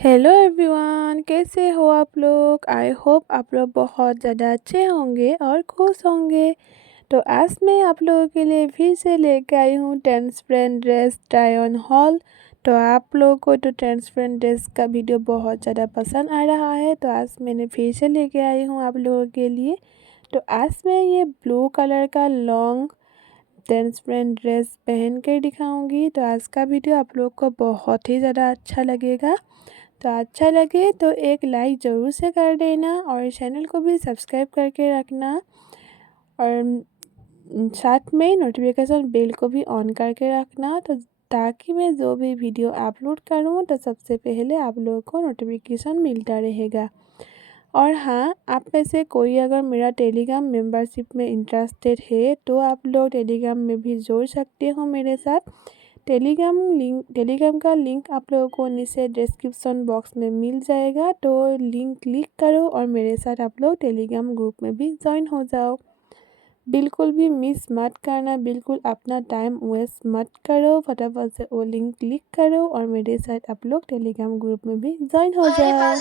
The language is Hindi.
हेलो एवरीवन, कैसे हो आप लोग। आई होप आप लोग बहुत ज़्यादा अच्छे होंगे और खुश होंगे। तो आज मैं आप लोगों के लिए फिर से लेकर आई हूँ transparent dress try on hall. तो आप लोगों को तो ट्रांसपेरेंट ड्रेस का वीडियो बहुत ज़्यादा पसंद आ रहा है, तो आज मैंने फिर से लेके आई हूँ आप लोगों के लिए। तो आज मैं ये ब्लू कलर का लॉन्ग ट्रांसपेरेंट ड्रेस पहन कर दिखाऊंगी। तो आज का वीडियो आप लोग को बहुत ही ज़्यादा अच्छा लगेगा। तो अच्छा लगे तो एक लाइक ज़रूर से कर देना और चैनल को भी सब्सक्राइब करके रखना, और साथ में नोटिफिकेशन बेल को भी ऑन करके रखना, तो ताकि मैं जो भी वीडियो अपलोड करूं तो सबसे पहले आप लोगों को नोटिफिकेशन मिलता रहेगा। और हाँ, आप में से कोई अगर मेरा टेलीग्राम मेंबरशिप में इंटरेस्टेड है तो आप लोग टेलीग्राम में भी जोड़ सकते हो मेरे साथ। टेलीग्राम का लिंक आप लोगों को नीचे डिस्क्रिप्शन बॉक्स में मिल जाएगा, तो लिंक क्लिक करो और मेरे साथ आप लोग टेलीग्राम ग्रुप में भी ज्वाइन हो जाओ। बिल्कुल भी मिस मत करना, बिल्कुल अपना टाइम वेस्ट मत करो, फटाफट से वो लिंक क्लिक करो और मेरे साथ आप लोग टेलीग्राम ग्रुप में भी ज्वाइन हो जाओ।